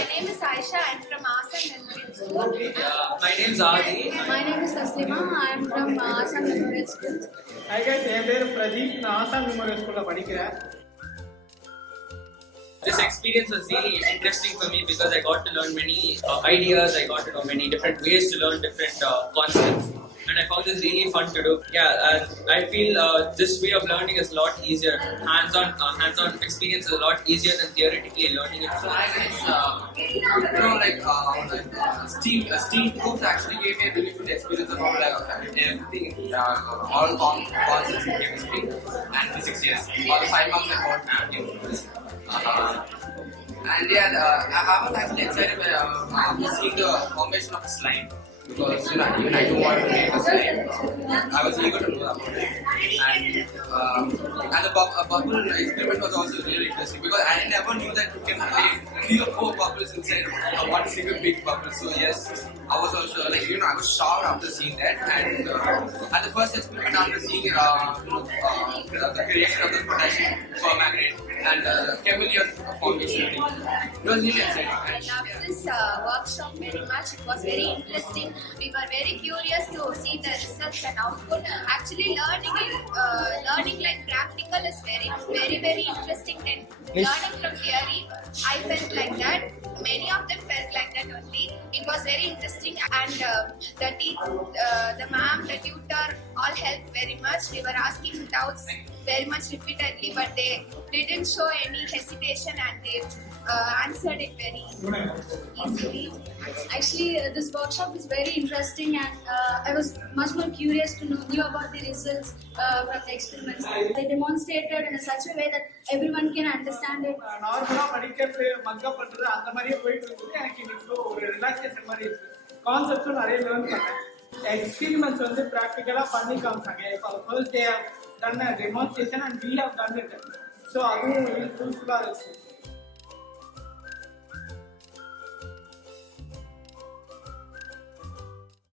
My name is Aisha. I'm from Asan Memorial School. My name is Adi. My name is Taslima. I'm from Asan Memorial School. Hi guys, என் பேர் பிரதீப். நான் ஆசான் memorial ஸ்கூல்ல படிக்கிறேன். This experience was really interesting for me because I got to learn many ideas. I got to know many different ways to learn different concepts, and I found this really fun to do. Yeah, I feel this way of learning is a lot easier. Hands-on experience is a lot easier than theoretically learning it. So I guess steam groups actually gave me a really good experience about everything, all concepts in chemistry and physics. Yes, all the 5 months I got and yeah, I was actually excited after seeing the formation of a slime. Because even I don't want to make a slime. I was eager to know about it. And the bubble experiment was also really interesting because I never knew that you can make 3 or 4 bubbles inside one single big bubble. So yes, I was also I was shocked after seeing that. And at the first experiment after seeing the creation of the potassium permanganate and chameleon formation, it was really exciting. I loved this workshop very much. It was very interesting. We were very curious to see the results and output. Actually, learning like practical is very interesting than learning from theory. I felt like that. Many of them felt like that only. It was very interesting, and the ma'am, the tutor, all helped very much. We were asking doubts very much repeatedly, but they didn't show any hesitation, and they answered it very easily. Actually, this workshop is very interesting, and I was much more curious to know about the results from the experiments. They demonstrated in such a way that everyone can understand it. நார்மலா படிக்கிறது mug up பண்றது அந்த மாதிரியே போயிட்டு இருக்குது. எனக்கு இன்னைக்கு ஒரு ரிலாக்ஸேஷன் மாதிரி இருக்கு. கான்செப்ட்ஸும் நிறைய லேர்ன் பண்ணேன். எக்ஸ்பீரிமெண்ட்ஸ் வந்து ப்ராக்டிக்கலா பண்ணி காமிச்சாங்க. இப்போ first day done demonstration and we have done it. So அதுவும் யூஸ்ஃபுல்லாக இருக்கு.